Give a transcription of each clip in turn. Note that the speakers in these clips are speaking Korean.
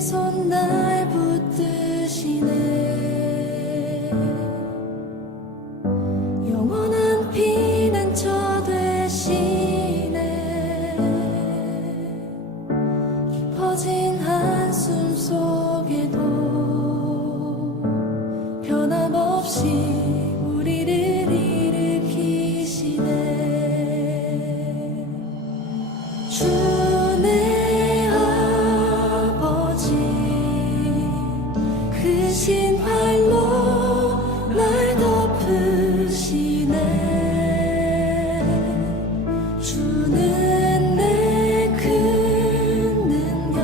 손 날 붙드시네. 영원한 피난처 되시네. 깊어진 한숨 속에도 변함없이 우리를 일으키시네. 주내 아버지 크신 팔로 날 덮으시네. 주는 내 큰 능력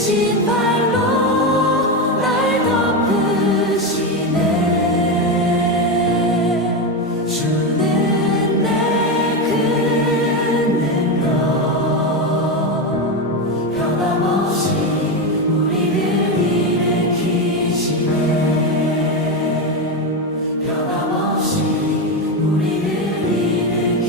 크신 발로 날 덮으시네. 주는 내 큰 능력 변함없이 우리를 일으키시네. 변함없이 우리를 일으키시네.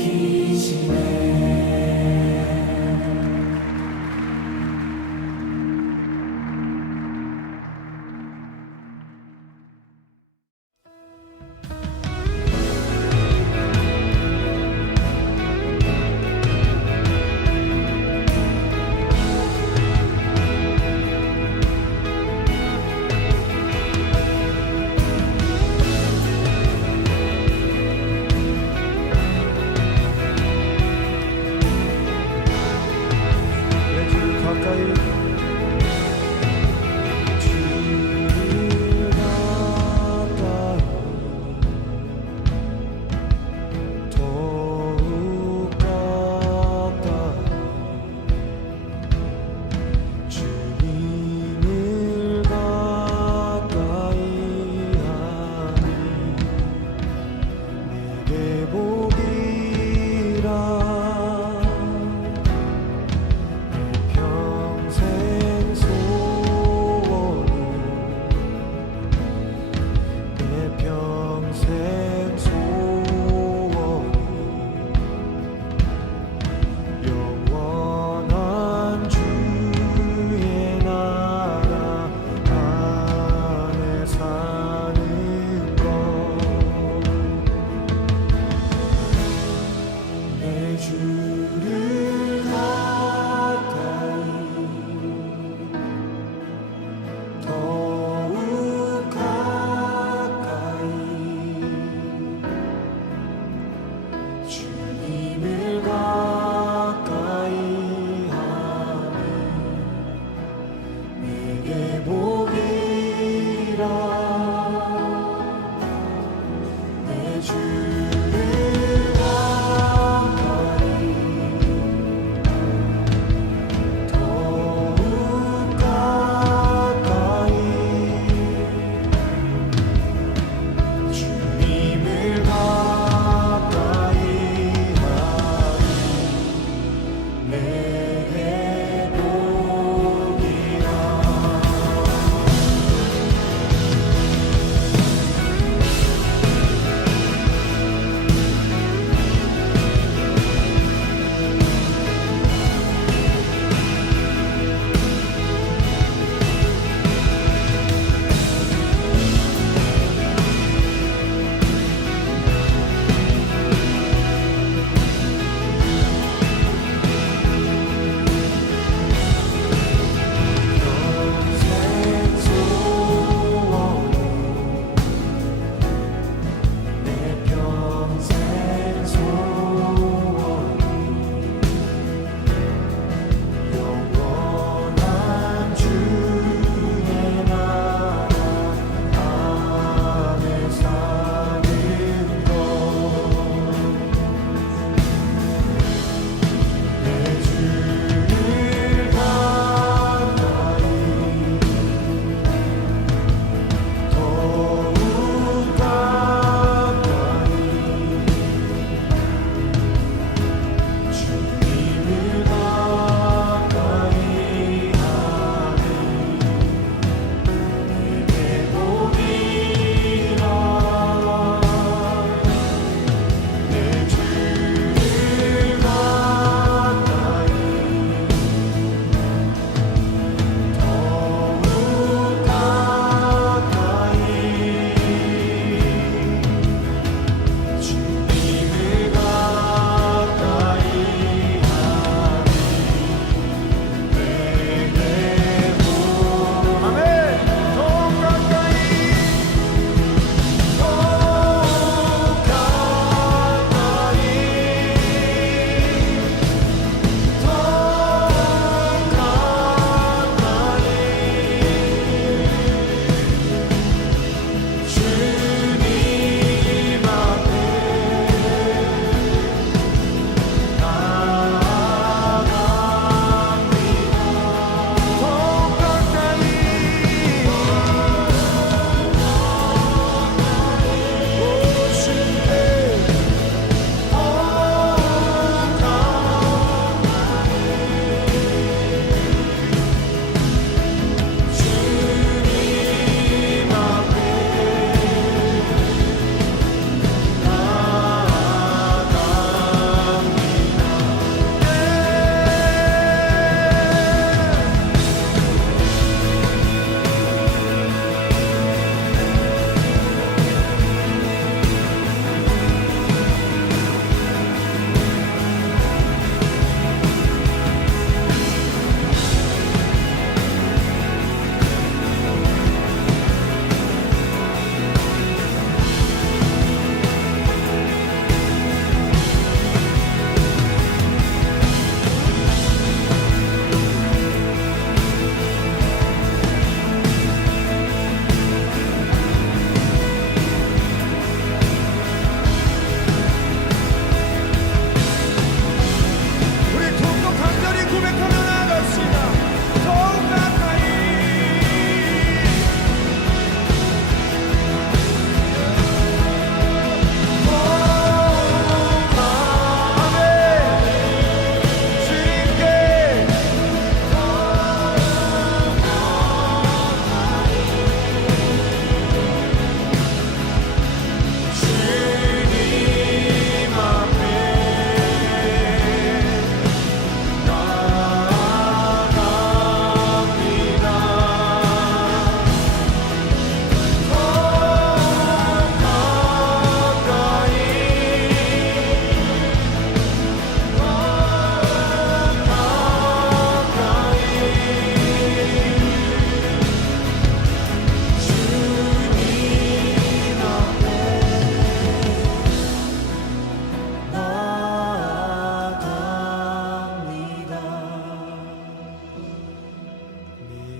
내주 가까이 주를 가까이 더욱 가까이 주님을 가까이 하니 내게 복이라. 평생 소원은 내 평생 소원은 영원한 주의 나라 안에 사는 것. 내 주를 가까이 더욱 가까이 주님을 가까이 하니 내게 복이라. 내 주를 가까이 더욱 가까이 주님을 가까이 하니 내게 복이라.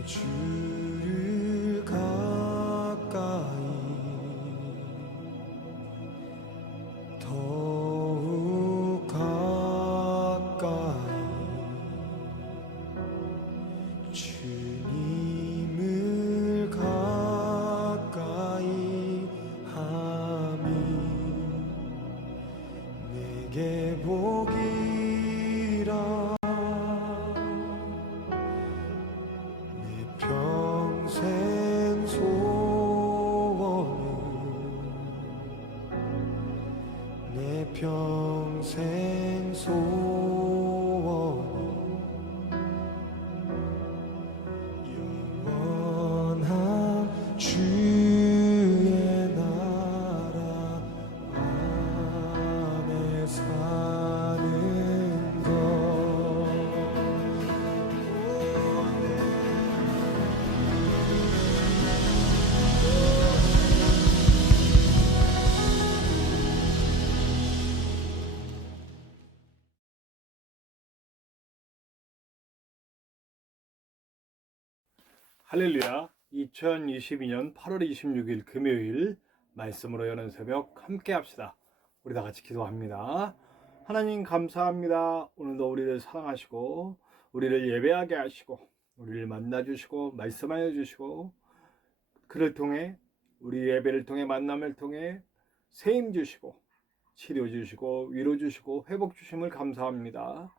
주를 가까이 더욱 가까이 주님을 가까이 함이 내게 복이라 내 평생 소원은 내 평생 소원은 영원한 주의 나라 안에 사는 것. 할렐루야. 2022년 8월 26일 금요일 말씀으로 여는 새벽 함께 합시다. 우리 다 같이 기도합니다. 하나님 감사합니다. 오늘도 우리를 사랑하시고 우리를 예배하게 하시고 우리를 만나주시고 말씀하여 주시고 그를 통해 우리 예배를 통해 만남을 통해 세임 주시고 치료 주시고 위로 주시고 회복 주심을 감사합니다.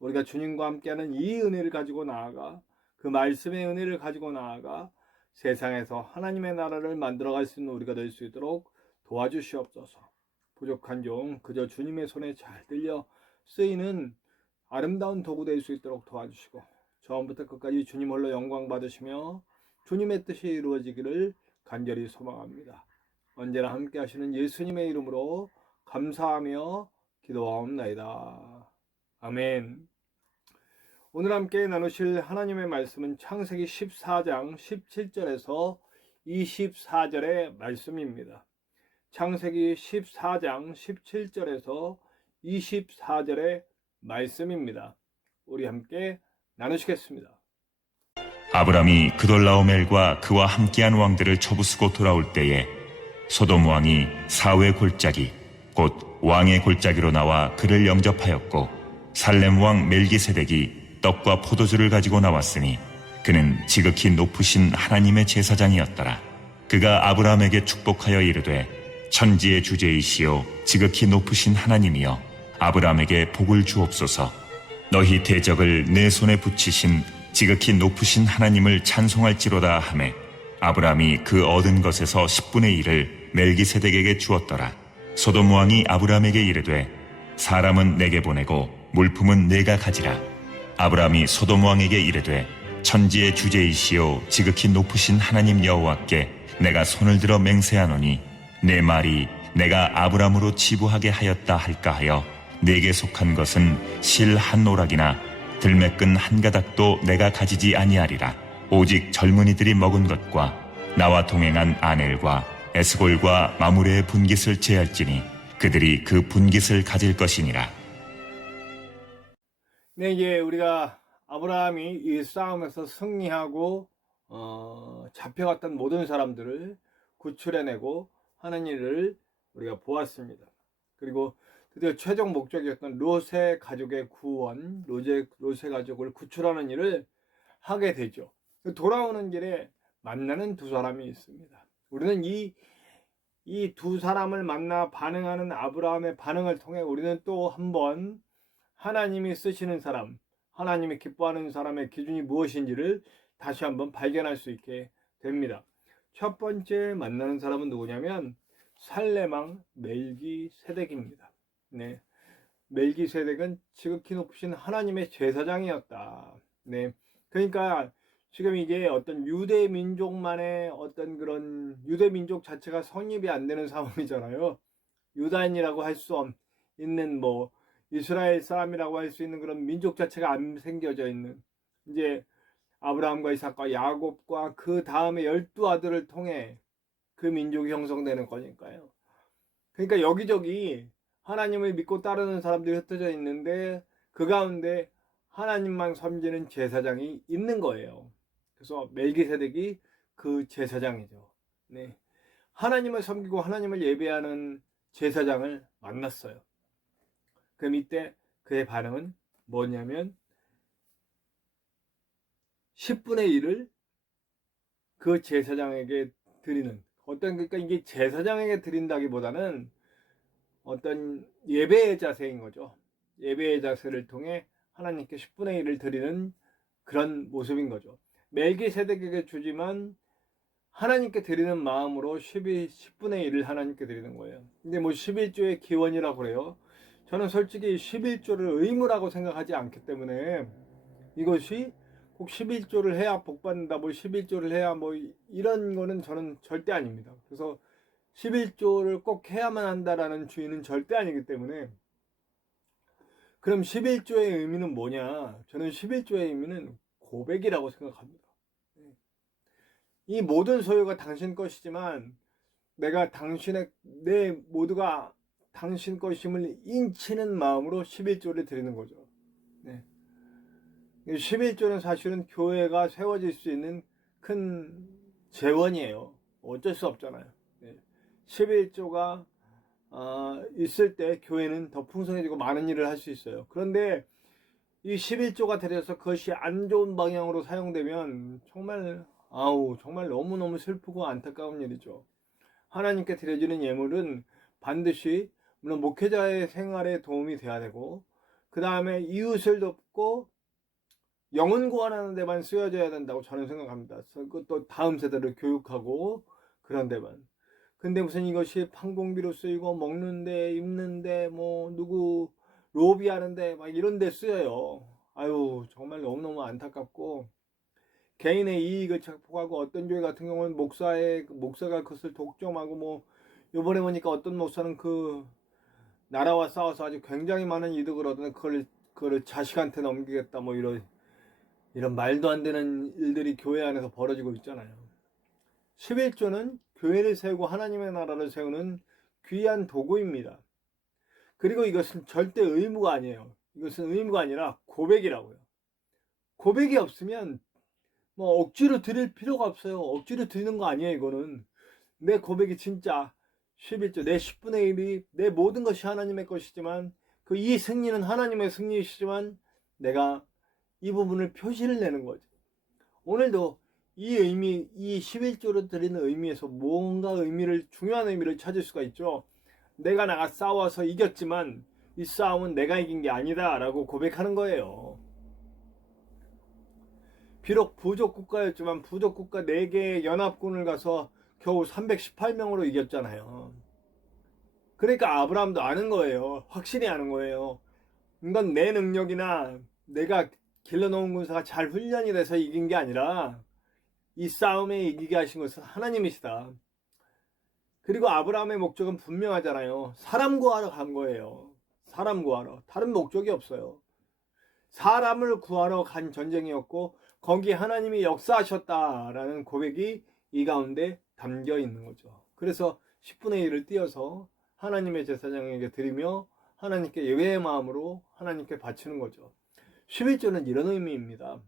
우리가 주님과 함께하는 이 은혜를 가지고 나아가 그 말씀의 은혜를 가지고 나아가 세상에서 하나님의 나라를 만들어갈 수 있는 우리가 될 수 있도록 도와주시옵소서. 부족한 종 그저 주님의 손에 잘 들려 쓰이는 아름다운 도구 될 수 있도록 도와주시고 처음부터 끝까지 주님 홀로 영광 받으시며 주님의 뜻이 이루어지기를 간절히 소망합니다. 언제나 함께 하시는 예수님의 이름으로 감사하며 기도하옵나이다. 아멘. 오늘 함께 나누실 하나님의 말씀은 창세기 14장 17절에서 24절의 말씀입니다. 창세기 14장 17절에서 24절의 말씀입니다. 우리 함께 나누시겠습니다. 아브람이 그돌라오멜과 그와 함께한 왕들을 쳐부수고 돌아올 때에 소돔 왕이 사회 골짜기 곧 왕의 골짜기로 나와 그를 영접하였고 살렘 왕 멜기세덱이 떡과 포도주를 가지고 나왔으니 그는 지극히 높으신 하나님의 제사장이었더라. 그가 아브라함에게 축복하여 이르되 천지의 주제이시오 지극히 높으신 하나님이여 아브라함에게 복을 주옵소서. 너희 대적을 내 손에 붙이신 지극히 높으신 하나님을 찬송할지로다 하매 아브라함이 그 얻은 것에서 10분의 1을 멜기세덱에게 주었더라. 소돔 왕이 아브라함에게 이르되 사람은 내게 보내고 물품은 내가 가지라. 아브라함이 소돔 왕에게 이르되 천지의 주제이시오 지극히 높으신 하나님 여호와께 내가 손을 들어 맹세하노니 내 말이 내가 아브라함으로 치부하게 하였다 할까 하여 내게 속한 것은 실 한 오락이나 들매끈 한 가닥도 내가 가지지 아니하리라. 오직 젊은이들이 먹은 것과 나와 동행한 아넬과 에스골과 마므레의 분깃을 제할지니 그들이 그 분깃을 가질 것이니라. 네, 이제 우리가 아브라함이 이 싸움에서 승리하고 잡혀갔던 모든 사람들을 구출해내고 하는 일을 우리가 보았습니다. 그리고 드디어 최종 목적이었던 롯의 가족의 구원, 롯의 가족을 구출하는 일을 하게 되죠. 돌아오는 길에 만나는 두 사람이 있습니다. 우리는 이 두 사람을 만나 반응하는 아브라함의 반응을 통해 우리는 또 한번 하나님이 쓰시는 사람, 하나님이 기뻐하는 사람의 기준이 무엇인지를 다시 한번 발견할 수 있게 됩니다. 첫 번째 만나는 사람은 누구냐면 살레망 멜기세덱입니다. 네, 멜기세덱은 지극히 높으신 하나님의 제사장이었다. 네, 그러니까 지금 이게 어떤 유대 민족만의 어떤 그런 유대 민족 자체가 성립이 안 되는 상황이잖아요. 유다인이라고 할 수 있는 뭐 이스라엘 사람이라고 할 수 있는 그런 민족 자체가 안 생겨져 있는, 이제 아브라함과 이삭과 야곱과 그 다음에 12아들을 통해 그 민족이 형성되는 거니까요. 그러니까 여기저기 하나님을 믿고 따르는 사람들이 흩어져 있는데 그 가운데 하나님만 섬기는 제사장이 있는 거예요. 그래서 멜기세덱이 그 제사장이죠. 네. 하나님을 섬기고 하나님을 예배하는 제사장을 만났어요. 그럼 이때 그의 반응은 뭐냐면 10분의 1을 그 제사장에게 드리는, 그러니까 이게 제사장에게 드린다기보다는 어떤 예배의 자세인 거죠. 예배의 자세를 통해 하나님께 10분의 1을 드리는 그런 모습인 거죠. 멜기세덱에게 주지만 하나님께 드리는 마음으로 10분의 1을 하나님께 드리는 거예요. 근데 뭐 11조의 기원이라고 그래요. 저는 솔직히 11조를 의무라고 생각하지 않기 때문에 이것이 꼭 11조를 해야 복받는다, 뭐 11조를 해야 뭐 이런 거는 저는 절대 아닙니다. 그래서 11조를 꼭 해야만 한다라는 주의는 절대 아니기 때문에, 그럼 11조의 의미는 뭐냐? 저는 11조의 의미는 고백이라고 생각합니다. 이 모든 소유가 당신 것이지만 내가 내 모두가 당신 것임을 인치는 마음으로 11조를 드리는 거죠. 네. 11조는 사실은 교회가 세워질 수 있는 큰 재원이에요. 어쩔 수 없잖아요. 11조가 있을 때 교회는 더 풍성해지고 많은 일을 할 수 있어요. 그런데 이 11조가 들여서 그것이 안 좋은 방향으로 사용되면 정말 너무너무 슬프고 안타까운 일이죠. 하나님께 드려지는 예물은 반드시 물론 목회자의 생활에 도움이 돼야 되고, 그 다음에 이웃을 돕고 영혼 구원하는 데만 쓰여져야 된다고 저는 생각합니다. 또 다음 세대를 교육하고 그런 데만. 근데 무슨 이것이 판공비로 쓰이고 먹는데 입는데 뭐 누구 로비하는데 막 이런 데 쓰여요. 정말 너무너무 안타깝고, 개인의 이익을 착복하고, 어떤 교회 같은 경우는 목사가 그것을 독점하고, 뭐 요번에 보니까 어떤 목사는 그 나라와 싸워서 아주 굉장히 많은 이득을 얻는 그걸 자식한테 넘기겠다, 뭐 이런 말도 안 되는 일들이 교회 안에서 벌어지고 있잖아요. 11조는 교회를 세우고 하나님의 나라를 세우는 귀한 도구입니다. 그리고 이것은 절대 의무가 아니에요. 이것은 의무가 아니라 고백이라고요. 고백이 없으면 뭐 억지로 드릴 필요가 없어요. 억지로 드리는 거 아니에요. 이거는 내 고백이 진짜 11조, 내 10분의 1이 내 모든 것이 하나님의 것이지만 이 승리는 하나님의 승리이시지만 내가 이 부분을 표시를 내는 거죠. 오늘도 이 11조로 드리는 의미에서 뭔가 중요한 의미를 찾을 수가 있죠. 내가 나가 싸워서 이겼지만 이 싸움은 내가 이긴 게 아니다 라고 고백하는 거예요. 비록 부족국가였지만 부족국가 4개의 연합군을 가서 겨우 318명으로 이겼잖아요. 그러니까 아브라함도 아는 거예요. 확실히 아는 거예요. 이건 내 능력이나 내가 길러놓은 군사가 잘 훈련이 돼서 이긴 게 아니라 이 싸움에 이기게 하신 것은 하나님이시다. 그리고 아브라함의 목적은 분명하잖아요. 사람 구하러 간 거예요. 사람 구하러. 다른 목적이 없어요. 사람을 구하러 간 전쟁이었고 거기에 하나님이 역사하셨다라는 고백이 이 가운데 담겨 있는 거죠. 그래서 10분의 1을 띄어서 하나님의 제사장에게 드리며 하나님께 예배의 마음으로 하나님께 바치는 거죠. 11조는 이런 의미입니다.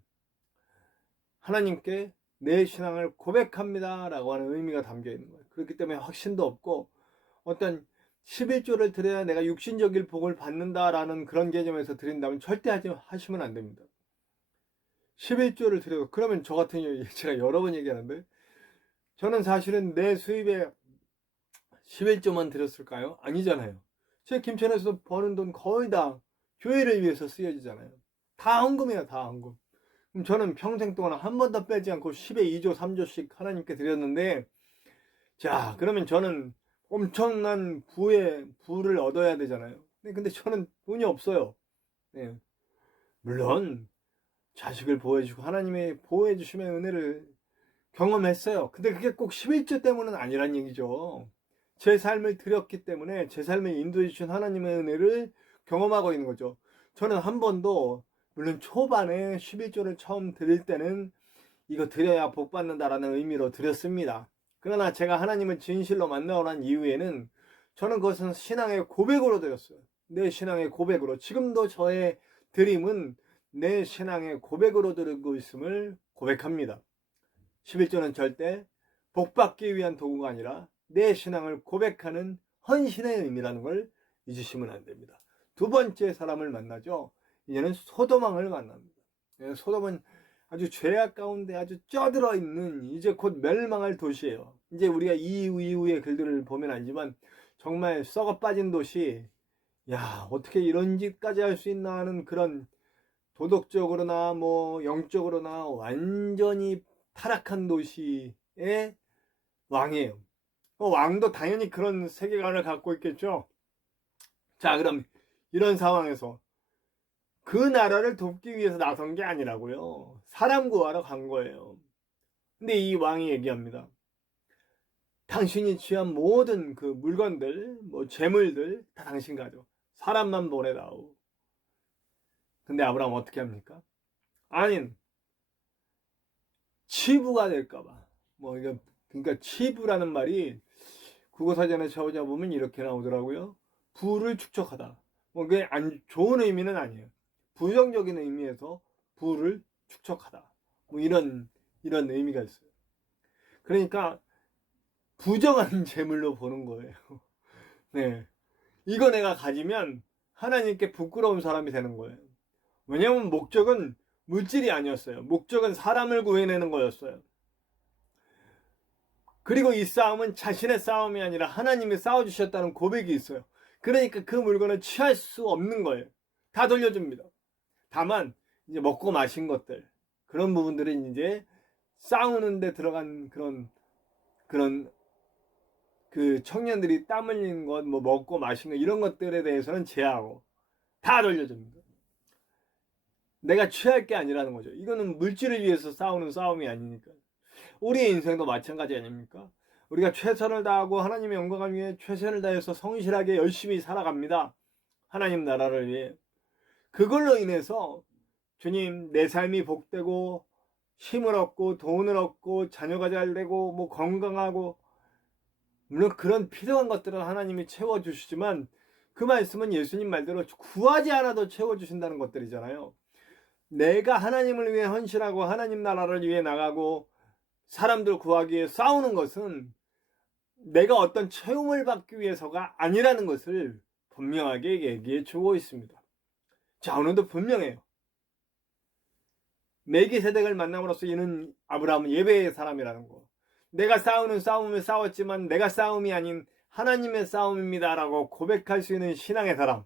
하나님께 내 신앙을 고백합니다 라고 하는 의미가 담겨 있는 거예요. 그렇기 때문에 확신도 없고 어떤 11조를 드려야 내가 육신적인 복을 받는다라는 그런 개념에서 드린다면 절대 하시면 안 됩니다. 11조를 드려도, 그러면 저 같은 경우에 제가 여러 번 얘기하는데, 저는 사실은 내 수입에 11조만 드렸을까요? 아니잖아요. 제 김천에서 버는 돈 거의 다 교회를 위해서 쓰여지잖아요. 다 헌금이에요, 다 헌금. 그럼 저는 평생 동안 한 번도 빼지 않고 10에 2조, 3조씩 하나님께 드렸는데, 자, 그러면 저는 엄청난 부를 얻어야 되잖아요. 근데 저는 돈이 없어요. 네. 물론 자식을 보호해주고 하나님의 보호해주심의 은혜를 경험했어요. 근데 그게 꼭 11조 때문은 아니란 얘기죠. 제 삶을 드렸기 때문에 제 삶을 인도해 주신 하나님의 은혜를 경험하고 있는 거죠. 저는 한 번도, 물론 초반에 11조를 처음 드릴 때는 이거 드려야 복 받는다라는 의미로 드렸습니다. 그러나 제가 하나님을 진실로 만나고 난 이후에는 저는 그것은 신앙의 고백으로 드렸어요. 내 신앙의 고백으로. 지금도 저의 드림은 내 신앙의 고백으로 드리고 있음을 고백합니다. 11조는 절대 복받기 위한 도구가 아니라 내 신앙을 고백하는 헌신의 의미라는 걸 잊으시면 안 됩니다. 두 번째 사람을 만나죠. 이제는 소돔왕을 만납니다. 소돔은 아주 죄악 가운데 아주 쪄들어 있는 이제 곧 멸망할 도시예요. 이제 우리가 이후의 글들을 보면 알지만 정말 썩어 빠진 도시, 야, 어떻게 이런 짓까지 할 수 있나 하는 그런 도덕적으로나 뭐 영적으로나 완전히 타락한 도시의 왕이에요. 왕도 당연히 그런 세계관을 갖고 있겠죠. 자, 그럼 이런 상황에서 그 나라를 돕기 위해서 나선 게 아니라고요. 사람 구하러 간 거예요. 근데 이 왕이 얘기합니다. 당신이 취한 모든 그 물건들, 뭐 재물들 다 당신 가져. 사람만 보내다오. 근데 아브라함 어떻게 합니까? 아닌 치부가 될까봐. 뭐 이거 그러니까 치부라는 말이 국어사전에 찾아보면 이렇게 나오더라고요. 부를 축적하다. 뭐 그게 안 좋은 의미는 아니에요. 부정적인 의미에서 부를 축적하다. 뭐 이런 의미가 있어요. 그러니까 부정한 재물로 보는 거예요. 네, 이거 내가 가지면 하나님께 부끄러운 사람이 되는 거예요. 왜냐하면 목적은 물질이 아니었어요. 목적은 사람을 구해내는 거였어요. 그리고 이 싸움은 자신의 싸움이 아니라 하나님이 싸워주셨다는 고백이 있어요. 그러니까 그 물건을 취할 수 없는 거예요. 다 돌려줍니다. 다만 이제 먹고 마신 것들, 그런 부분들은 이제 싸우는데 들어간 그런 그 청년들이 땀 흘리는 것, 뭐 먹고 마신 것, 이런 것들에 대해서는 제하고 다 돌려줍니다. 내가 취할 게 아니라는 거죠. 이거는 물질을 위해서 싸우는 싸움이 아니니까. 우리의 인생도 마찬가지 아닙니까? 우리가 최선을 다하고 하나님의 영광을 위해 최선을 다해서 성실하게 열심히 살아갑니다. 하나님 나라를 위해. 그걸로 인해서 주님, 내 삶이 복되고 힘을 얻고 돈을 얻고 자녀가 잘 되고 뭐 건강하고, 물론 그런 필요한 것들은 하나님이 채워주시지만 그 말씀은 예수님 말대로 구하지 않아도 채워주신다는 것들이잖아요. 내가 하나님을 위해 헌신하고 하나님 나라를 위해 나가고 사람들 구하기 위해 싸우는 것은 내가 어떤 채움을 받기 위해서가 아니라는 것을 분명하게 얘기해 주고 있습니다. 자, 오늘도 분명해요. 멜기세덱을 만남으로써 이는 아브라함은 예배의 사람이라는 거. 내가 싸우는 싸움을 싸웠지만 내가 싸움이 아닌 하나님의 싸움입니다 라고 고백할 수 있는 신앙의 사람.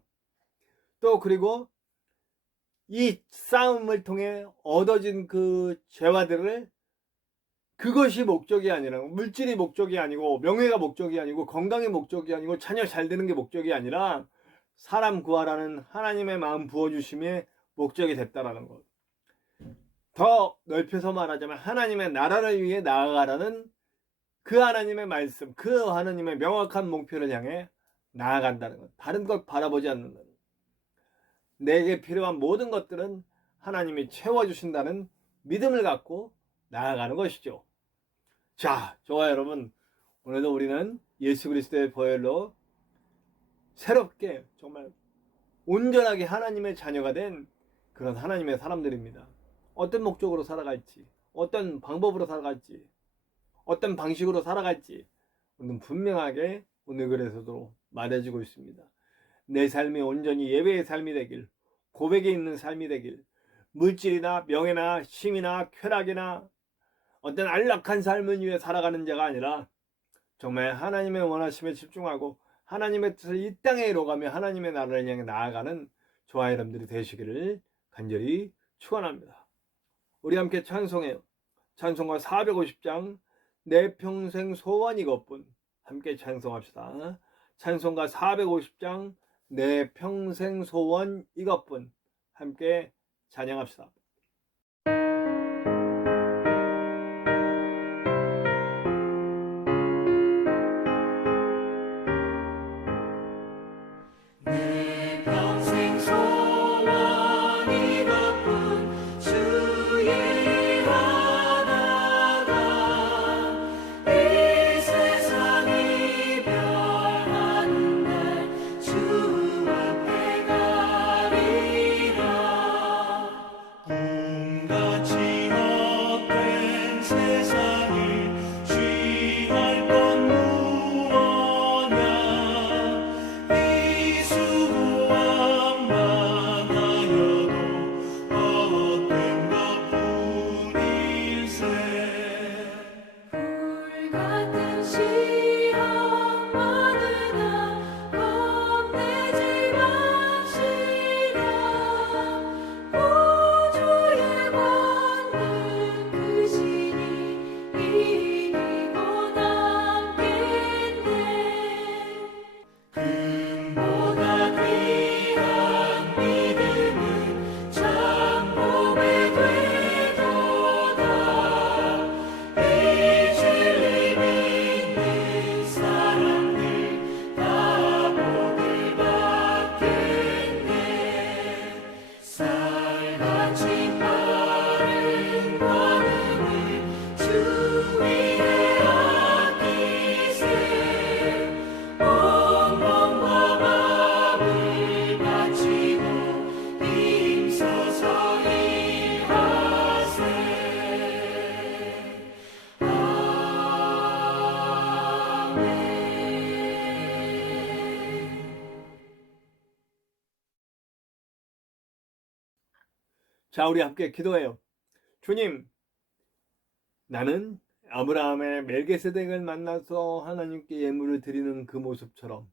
또 그리고 이 싸움을 통해 얻어진 그 재화들을, 그것이 목적이 아니라, 물질이 목적이 아니고 명예가 목적이 아니고 건강이 목적이 아니고 자녀 잘 되는 게 목적이 아니라 사람 구하라는 하나님의 마음 부어주심의 목적이 됐다라는 것. 더 넓혀서 말하자면 하나님의 나라를 위해 나아가라는 그 하나님의 말씀, 그 하나님의 명확한 목표를 향해 나아간다는 것. 다른 것 바라보지 않는다는 것. 내게 필요한 모든 것들은 하나님이 채워주신다는 믿음을 갖고 나아가는 것이죠. 자, 좋아요 여러분. 오늘도 우리는 예수 그리스도의 보혈로 새롭게 정말 온전하게 하나님의 자녀가 된 그런 하나님의 사람들입니다. 어떤 목적으로 살아갈지, 어떤 방법으로 살아갈지, 어떤 방식으로 살아갈지 오늘 분명하게 오늘 글에서도 말해주고 있습니다. 내 삶이 온전히 예배의 삶이 되길, 고백에 있는 삶이 되길, 물질이나 명예나 힘이나 쾌락이나 어떤 안락한 삶을 위해 살아가는 자가 아니라 정말 하나님의 원하심에 집중하고 하나님의 뜻을 이 땅에 이뤄가며 하나님의 나라를 향해 나아가는 저와 여러분들이 되시기를 간절히 축원합니다. 우리 함께 찬송해요. 찬송가 450장 내 평생 소원 이것뿐. 함께 찬송합시다. 찬송가 450장 내 평생 소원 이것뿐. 함께 찬양합시다. 내 평생 소원 이것뿐 주의 하나가 이 세상 이별하는 날 주 앞에 가리라 자, 우리 함께 기도해요. 주님, 나는 아브라함의 멜기세덱을 만나서 하나님께 예물을 드리는 그 모습처럼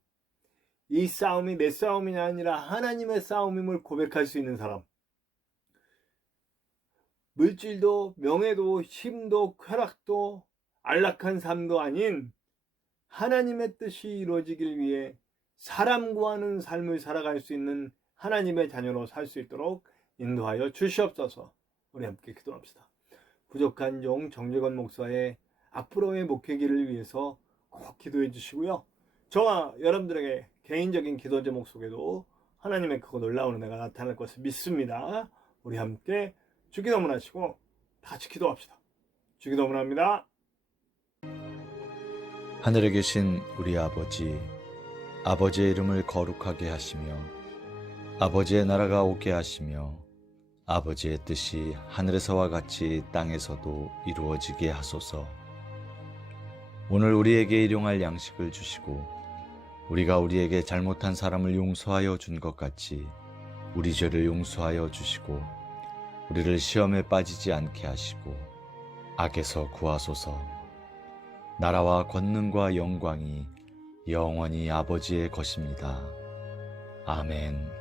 이 싸움이 내 싸움이 아니라 하나님의 싸움임을 고백할 수 있는 사람, 물질도 명예도 힘도 쾌락도 안락한 삶도 아닌 하나님의 뜻이 이루어지길 위해 사람 구하는 삶을 살아갈 수 있는 하나님의 자녀로 살 수 있도록 인도하여 주시옵소서. 우리 함께 기도합시다. 부족한 종 정재건 목사의 앞으로의 목회기를 위해서 꼭 기도해 주시고요. 저와 여러분들에게 개인적인 기도 제목 속에도 하나님의 크고 놀라운 은혜가 나타날 것을 믿습니다. 우리 함께 주기도문 하시고 같이 기도합시다. 주기도문 합니다. 하늘에 계신 우리 아버지, 아버지의 이름을 거룩하게 하시며 아버지의 나라가 오게 하시며 아버지의 뜻이 하늘에서와 같이 땅에서도 이루어지게 하소서. 오늘 우리에게 일용할 양식을 주시고 우리가 우리에게 잘못한 사람을 용서하여 준 것 같이 우리 죄를 용서하여 주시고 우리를 시험에 빠지지 않게 하시고 악에서 구하소서. 나라와 권능과 영광이 영원히 아버지의 것입니다. 아멘.